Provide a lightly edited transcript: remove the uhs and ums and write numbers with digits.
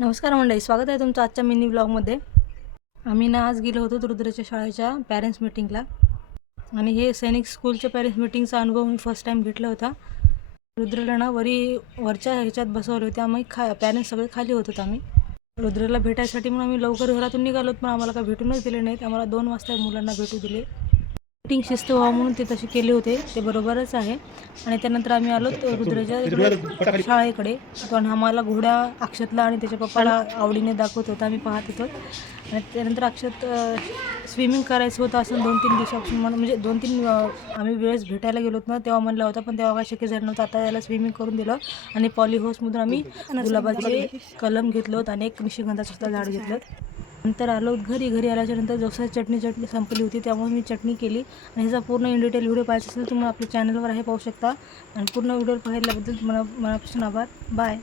नमस्कार मंडळी, स्वागत आहे तुमचं आजच्या मिनी ब्लॉगमध्ये। आम्ही ना आज गेलो होतो रुद्राच्या शाळेच्या पॅरेंट्स मीटिंगला आणि हे सैनिक स्कूलच्या पॅरेंट्स मीटिंगचा अनुभव मी फर्स्ट टाइम घेतला होता। रुद्रला ना वरच्या ह्याच्यात बसवले होते। आम्ही पॅरेंट्स सगळे खाली होतो। आम्ही रुद्रला भेटायसाठी म्हणून आम्ही लवकर घरातून निघालो, पण आम्हाला काय भेटूनच दिले नाहीत। आम्हाला 2 वाजता मुलांना भेटू दिले। मीटिंग शिस्त व्हावं म्हणून ते तसे केले होते, ते बरोबरच आहे। आणि त्यानंतर आम्ही आलो रुद्राच्या शाळेकडे। पण आम्हाला घोड्या अक्षतला आणि त्याच्या पप्पाला आवडीने दाखवत होता, आम्ही पाहत होतो। आणि त्यानंतर अक्षत स्विमिंग करायचं होतं असं 2-3 दिवसापासून म्हणजे 2-3 आम्ही वेळेस भेटायला गेलो ना, तेव्हा म्हणलं होतं, पण तेव्हा काय शक्य झालं नव्हतं। आता याला स्विमिंग करून दिलं आणि पॉली हाऊसमधून आम्ही गुलाबाचे कलम घेतलं होतं आणि एक निशिगंधाचं सुद्धा झाड घेतलं। नंतर आलो घरी आल्याच्या नंतर जोसा चटणी संपली होती, त्यामुळे मी चटणी केली। आणि ह्याचा पूर्ण इन डिटेल व्हिडिओ पाहायचा असेल तुम्ही आपल्या चॅनलवर आहे, पाहू शकता। आणि पूर्ण व्हिडिओ पाहिल्याबद्दल मनापासून आभार। बाय।